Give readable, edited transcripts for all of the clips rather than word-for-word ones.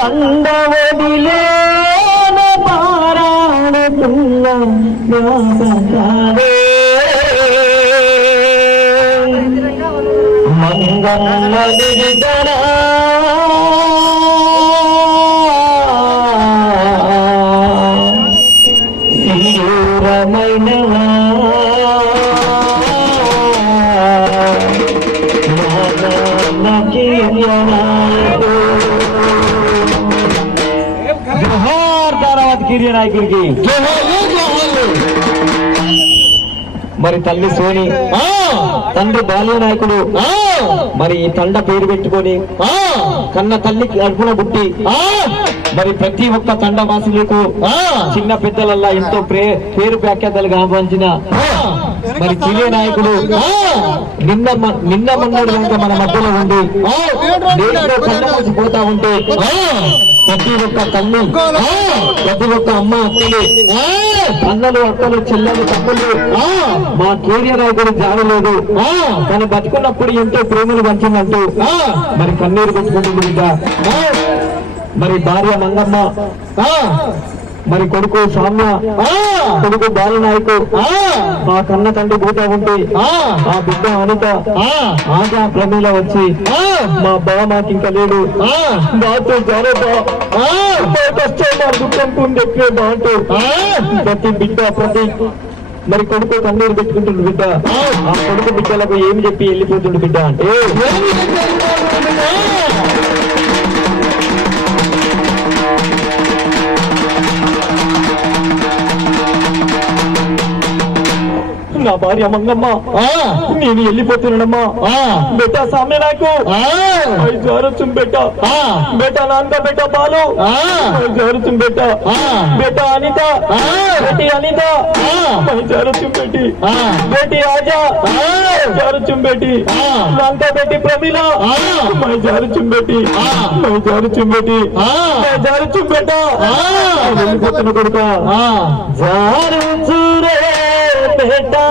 తండవదిలే పారాడుతున్న మంగళ దిగరా శిరమైనవా కిరియ నాయకుడికి మరి తల్లి సోని తండ్రి బాల్య నాయకుడు మరి ఈ తండ పేరు పెట్టుకొని కన్న తల్లి అడుపున పుట్టి మరి ప్రతి ఒక్క తండవాసులకు చిన్న పెద్దలల్లా ఎంతో పేరు వ్యాఖ్యాతలు గావించిన మరి కిరియ నాయకుడు నిన్న మన్నాడు కనుక మన మధ్యలో ఉండి పోతా ఉంటే ప్రతి ఒక్క తల్లి ప్రతి ఒక్క అమ్మ అక్కలు అన్నలు అక్కలు చెల్లెలు తమ్ముళ్ళు మా కేరియ నాయకుడు జాడలేదు తను బతుకున్నప్పుడు ఎంతో ప్రేమలు పంచిందంటూ మరి కన్నీరు పెట్టుకుంటుంది బిడ్డ. మరి భార్య మంగమ్మ మరి కొడుకు సౌమ్య కొడుకు బాలనాయకు మా కన్న తండ్రి పోతా ఉంటే ఆ బిడ్డ అనిత ఆగా ప్రమీల వచ్చి మా బావ మాకు ఇంకా లేడు బాతో జారబా కష్టం మా దుఃఖం ఎక్కువ బాంటూ ప్రతి బిడ్డ ప్రతి మరి కొడుకు కన్నీరు పెట్టుకుంటుండు బిడ్డ. ఆ కొడుకు బిడ్డలకు ఏమి చెప్పి వెళ్ళిపోతుండు బిడ్డ అంటే నా భార్య మంగమ్మ నేను వెళ్ళిపోతున్నానమ్మా బేటా సామ్య నాకు జ్వరొచ్చు బేటా బేటా నాన్న బేటా బాలు జ్వరొచ్చు బేటా బేటా అనిత బేటీ అనిత జ్వరొచ్చు బేటీ బేటీ ఆజా జ్వరొచ్చు బేటీ నాన్న బేటీ ప్రమీల జ్వరొచ్చు బేటీ జ్వరొచ్చు బేటీ జ్వరొచ్చు బేటా వెళ్ళిపోతున్న కొడుక జ్వరొచ్చు రే बेटा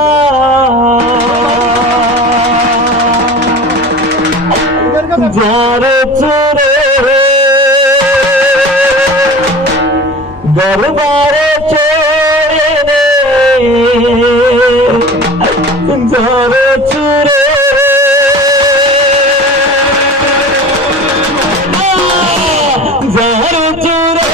जारे चुरे दरबारे चोरे जारे चुरे जारे चुरे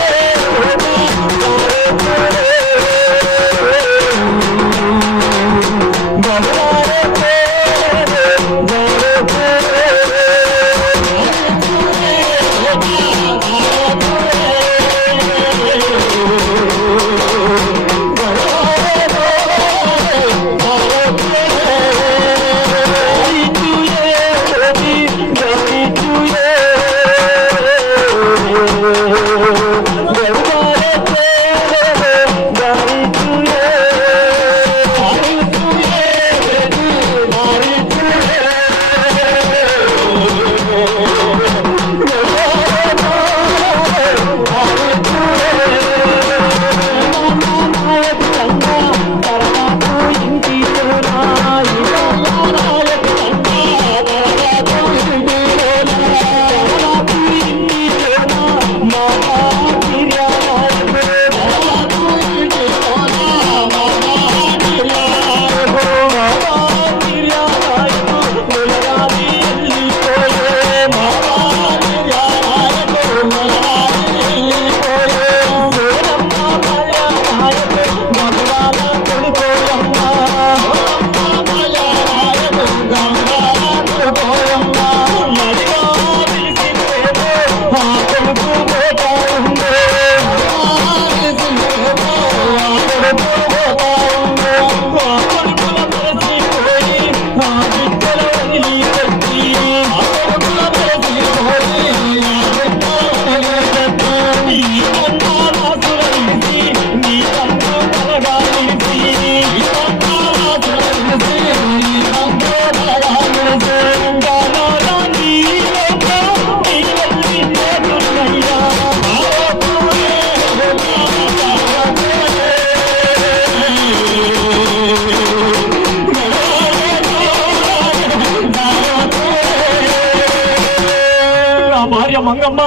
భార్య మంగమ్మ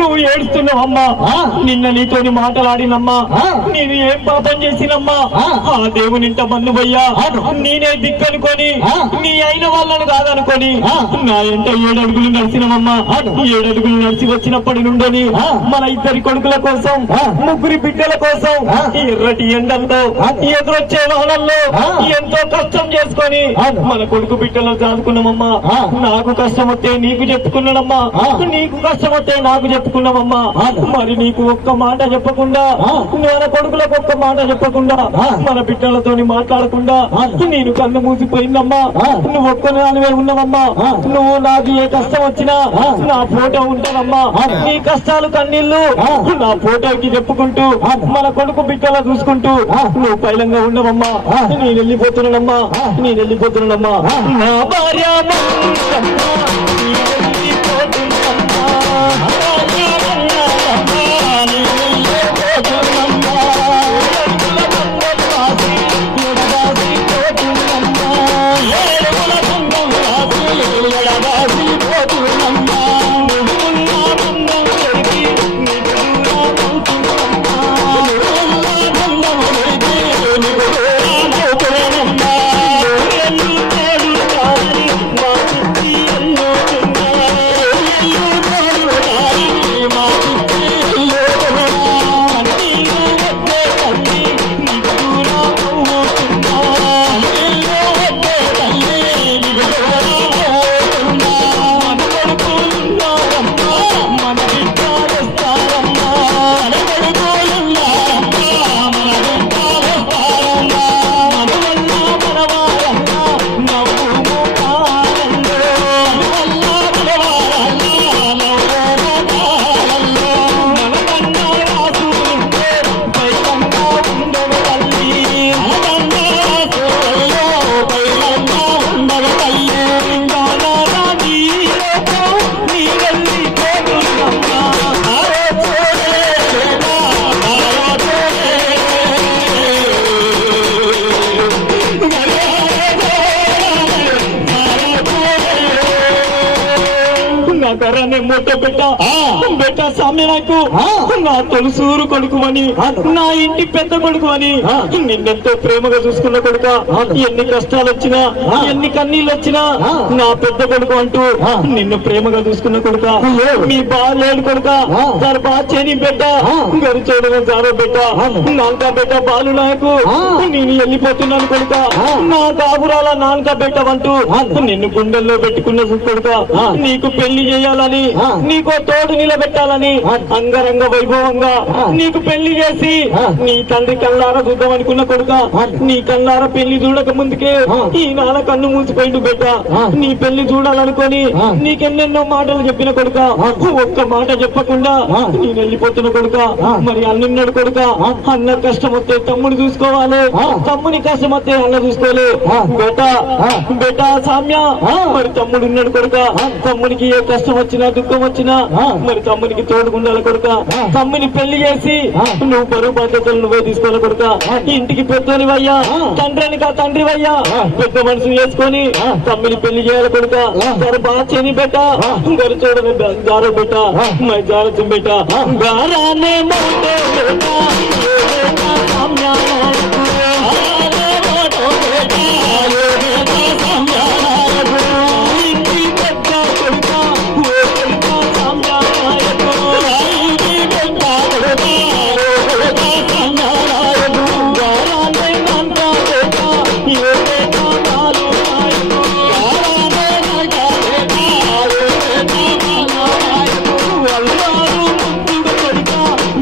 నువ్వు ఏడుస్తున్నావమ్మా. నిన్న నీతోని మాటలాడినమ్మా. నేను ఏం పాపం చేసినమ్మా? ఆ దేవునింట మన్నుబయ్యా నేనే దిక్కనుకొని నీ అయిన వాళ్ళను కాదనుకొని నా ఎంట 7 అడుగులు నడిచినవమ్మా. 7 అడుగులు నడిచి వచ్చినప్పటి నుండని మన 2 కొడుకుల కోసం 3 బిడ్డల కోసం ఎర్రటి ఎండల్లో ఎదురొచ్చే వాహనంలో ఎంతో కష్టం చేసుకొని మన కొడుకు బిడ్డలు చదువుకున్నామమ్మా. నాకు కష్టం వస్తే నీకు చెప్పుకున్నానమ్మా, నీకు కష్టం వస్తే నాకు చెప్పుకున్నామమ్మా. మరి నీకు ఒక్క మాట చెప్పకుండా, మన కొడుకులకు ఒక్క మాట చెప్పకుండా, మన బిడ్డలతోని మాట్లాడకుండా నేను కన్ను మూసిపోయిందమ్మా. నువ్వు ఒక్కదానివే ఉన్నావమ్మా. నువ్వు నాకు ఏ కష్టం వచ్చినా నా ఫోటో ఉంటానమ్మా. నీ కష్టాలు కన్నీళ్లు నా ఫోటోకి చెప్పుకుంటూ మన కొడుకు బిడ్డల చూసుకుంటూ నువ్వు పైలంగా ఉండవమ్మా. నేను వెళ్ళిపోతున్నానమ్మా, నేను వెళ్ళిపోతున్నానమ్మా. నా భార్య మూట బిడ్డ సామ్య నాకు నా తొలుసూరు కొడుకు అని, నా ఇంటి పెద్ద కొడుకు అని, నిన్నెంతో ప్రేమగా చూసుకున్న కొడుక. ఎన్ని కష్టాలు వచ్చినా, ఎన్ని కన్నీళ్ళు వచ్చినా నా పెద్ద కొడుకు అంటూ నిన్ను ప్రేమగా చూసుకున్న కొడుక. మీ బాలేడు కొడుక, దాని బాచేని బిడ్డ గరిచోడన జారో బిడ్డ నాలుక బిడ్డ బాలు నాకు నేను వెళ్ళిపోతున్నాను కొడుక. నా కాపురాల నాలుక బిడ్డ అంటూ నిన్ను గుండెల్లో పెట్టుకున్న కొడుక. నీకు పెళ్లి చేయాలని, నీకో తోడు నిలబెట్టాలని అంగరంగ వైభవంగా నీకు పెళ్లి చేసి నీ తండ్రి కళ్ళారా చూద్దాం అనుకున్న కొడుక. నీ కళ్ళారా పెళ్లి చూడక ముందుకే ఈ నాన్న కన్ను మూసిపోయిండు బిడ్డ. నీ పెళ్లి చూడాలనుకొని నీకెన్నెన్నో మాటలు చెప్పిన కొడుక. ఒక్క మాట చెప్పకుండా నేను వెళ్ళిపోతున్న కొడుక. మరి అన్నున్నాడు కొడుక. అన్న కష్టం వస్తే తమ్ముడు చూసుకోవాలి, తమ్ముని కష్టం వస్తే అన్న చూసుకోవాలి. బేటా సామ్య, మరి తమ్ముడు ఉన్నాడు కొడుక. తమ్మునికి ఏ కష్టం వచ్చినా దుఃఖం వచ్చినా మరి తమ్మునికి తోడుకుండాలి కొడుక. తమ్ముని పెళ్లి చేసి నువ్వు బరువు బాధ్యతలు నువ్వే తీసుకోవాలి కొడుక. ఇంటికి పెద్దనివయ్యా, తండ్రివయ్యా, పెద్ద మనసు చేసుకొని తమ్ముని పెళ్లి చేయాలి కొడుక. గారు బాగా చేయని పెట్ట, గారు చూడని గారు పెట్ట, మరి జారచం పెట్ట గారానే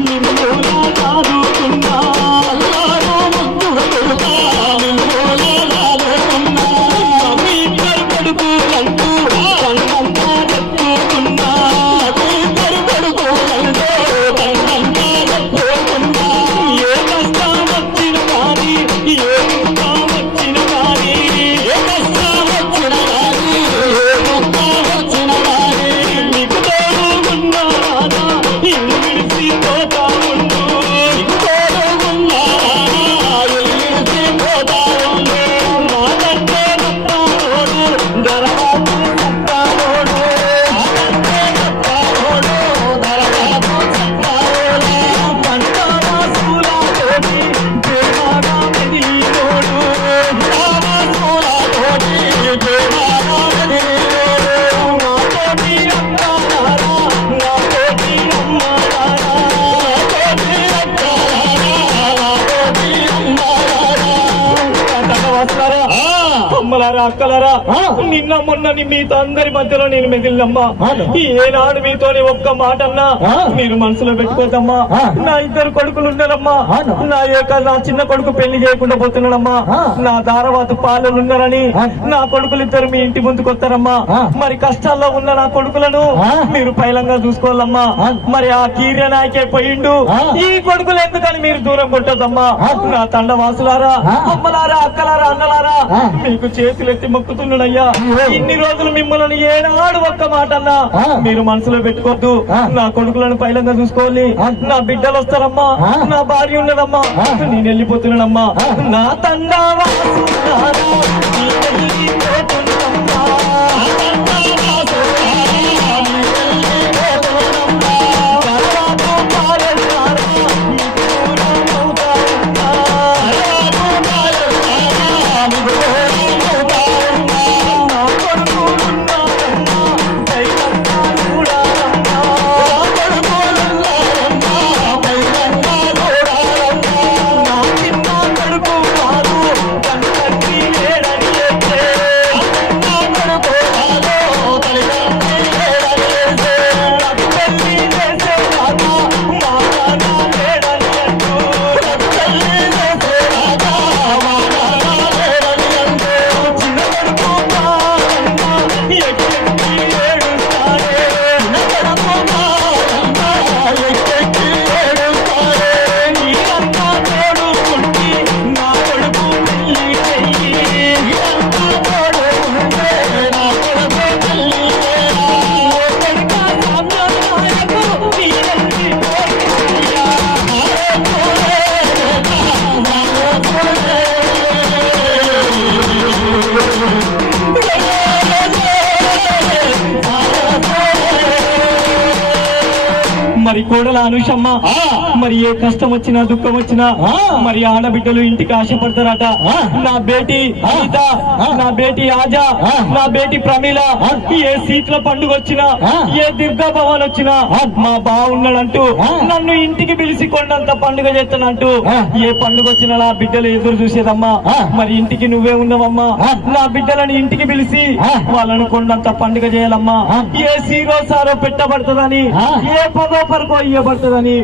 నిన్ను నిన్న మొన్నని మీతో అందరి మధ్యలో నేను మెదిలినమ్మా. ఏనాడు మీతోని ఒక్క మాట అన్నా మీరు మనసులో పెట్టుకోదమ్మా. నా ఇద్దరు కొడుకులు ఉన్నారమ్మా. నా చిన్న కొడుకు పెళ్లి చేయకుండా పోతున్నాడమ్మా. నా దారవాత పాలలు ఉన్నారని నా కొడుకులు ఇద్దరు మీ ఇంటి ముందుకు వస్తారమ్మా. మరి కష్టాల్లో ఉన్న నా కొడుకులను మీరు పైలంగా చూసుకోవాలమ్మా. మరి ఆ కీర్య నాయకే పోయిండు, ఈ కొడుకులు ఎందుకని మీరు దూరం కొట్టద్దమ్మా. నా తండ వాసులారా, అమ్మలారా, అక్కలారా, అన్నలారా, మీకు చేతులు ఎత్తి మొక్కుతున్నానయ్యా. ఇన్ని రోజులు మిమ్మల్ని ఏనాడు ఒక్క మాట అన్నా మీరు మనసులో పెట్టుకోవద్దు. నా కొడుకులను పైలంగా చూసుకోవాలి. నా బిడ్డలు వస్తారమ్మా, నా భార్య ఉన్నదమ్మా, నేను వెళ్ళిపోతున్నానమ్మా. నా తండ వాసులారా, మరి కోడల అనుషమ్మ, మరి ఏ కష్టం వచ్చినా దుఃఖం వచ్చినా మరి ఆడబిడ్డలు ఇంటికి ఆశపడతారట. నా బేటీ అనిత, నా బేటీ ఆజా, నా బేటీ ప్రమీల ఏ సీట్ల పండుగ వచ్చినా, ఏ దుర్గా భవన్ వచ్చినా మా బావున్నాడంటూ నన్ను ఇంటికి పిలిచి కొండంత పండుగ చేస్తానంటూ ఏ పండుగ వచ్చినా నా బిడ్డలు ఎదురు చూసేదమ్మా. మరి ఇంటికి నువ్వే ఉన్నావమ్మా. నా బిడ్డలని ఇంటికి పిలిచి వాళ్ళను కొండంత పండుగ చేయాలమ్మా. ఏ సీరో సారో పెట్టబడుతుందని, ఏ పదో పరకో ఇయ్యబడుతుందని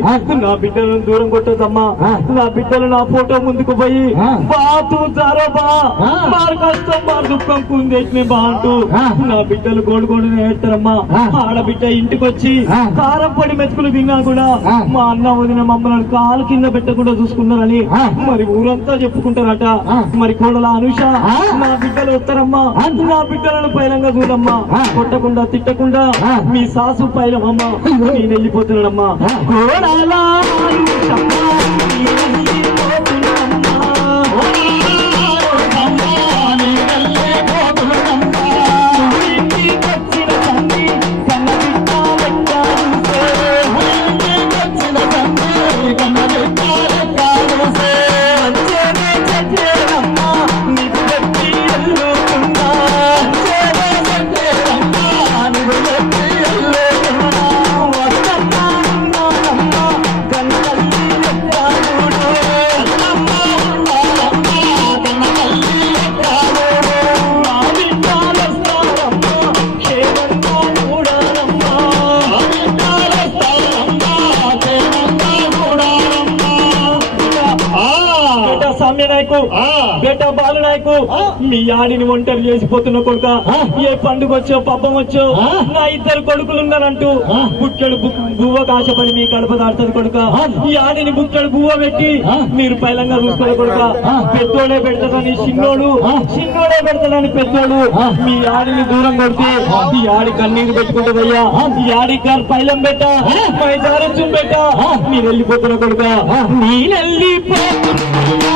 నా బిడ్డలను దూరం కొట్టదమ్మా. నా బిడ్డలు నా ఫోటో ముందుకు పోయి బా తూ జారో బా, మారు కష్టం మారు దుఃఖం కుందేట్నే బా అంటూ నా బిడ్డలు గోడు గోడు నేస్తారమ్మా. ఆడబిడ్డ ఇంటికి వచ్చి కారం పొడి మెతుకులు తిన్నా కూడా మా అన్న వదిన మమ్మల్ని కాలు కింద పెట్టకుండా చూసుకున్నారని మరి ఊరంతా చెప్పుకుంటారట. మరి కోడల అనుష, నా బిడ్డలు వస్తారమ్మా. నా బిడ్డలను పైలంగా చూడమ్మా. కొట్టకుండా తిట్టకుండా మీ సాసు పైలమమ్మా. నేను వెళ్ళిపోతున్నాడమ్మా. కోడాలా బేటా బాలు నాయకు, మీ ఆడిని ఒంటరి చేసిపోతున్న కొడుక. ఏ పండుగ వచ్చో పబ్బం వచ్చో నా ఇద్దరు కొడుకులు ఉన్నారంటూ బుక్కెడు గువ్వ కాశపడి మీ గడప దాడుతుంది కొడుక. ఈ ఆడిని బుక్కెడు గువ్వ పెట్టి మీరు పైలంగా చూసుకోవాలి కొడుక. పెద్దోడే పెడతాడని చిన్నోడు, చిన్నోడే పెడతాడని పెద్దోడు మీ ఆడిని దూరం కొడితే ఈ ఆడి కన్నీరు పెట్టుకుంటుందయ్యా. ఈ ఆడి పైలం పెట్ట మై దారచ్చు పెట్ట మీరు వెళ్ళిపోతున్న కొడుక. నేను వెళ్ళిపోతున్నా